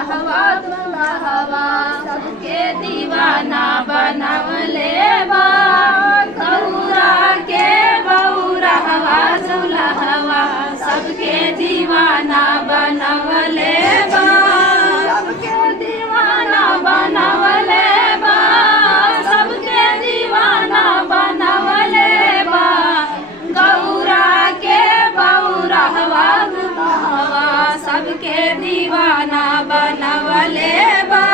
बौरहवा दुल्हवा सबके दीवाना बनवले बा गौरा के बौरहवा दुल्हवा सबके दीवाना बनवले बा सबके दीवाना बनवले बा सबके दीवाना बनवले बा गौरा के बौरहवा दुल्हवा सबके दीवाना बनवले बा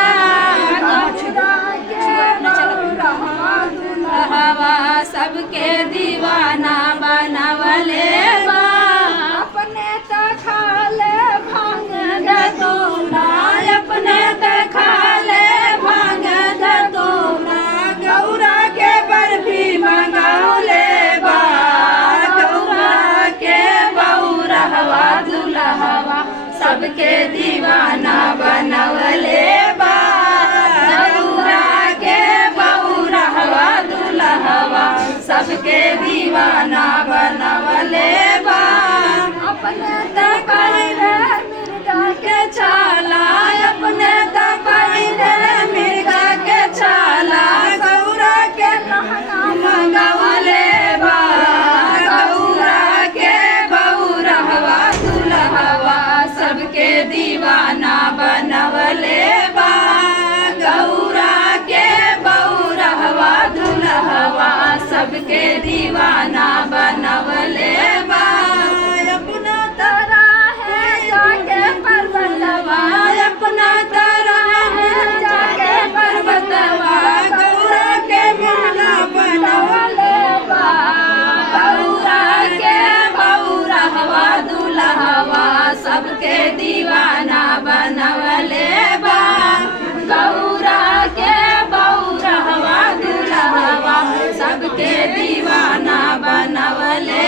गौरा के बौरहवा दुल्हवा सबके दीवाना बनवले बा अपने तो खाले भांग धतूरा अपने तो खाले भांग धतूरा गौरा के बर्फी मंगौले बा गौरा के बौरहवा दुल्हवा सबके दीवाना बनवले बा गौरा के बौरहवा दुल्हवा सबके दीवाना बनवले बा अपने तो पहले मिर्गा के छाला अपने तो पहले मिर्गा के छाला गौरा के लहंगा मंगवले बा गौरा के बौरहवा दुल्हवा सबके दीवाना बनवले बा गौरा के बौरहवा दुल्हवा सबके दीवाना बनवले बा अपना तरह है जाके पर्वतवा अपना तरह है जाके पर्वतवा गौरा के माला बनवले बा गौरा के बौरहवा दुल्हवा सबके दीवाना बनवले बा गौरा के बौरहवा दुल्हवा सबके दीवाना बनवले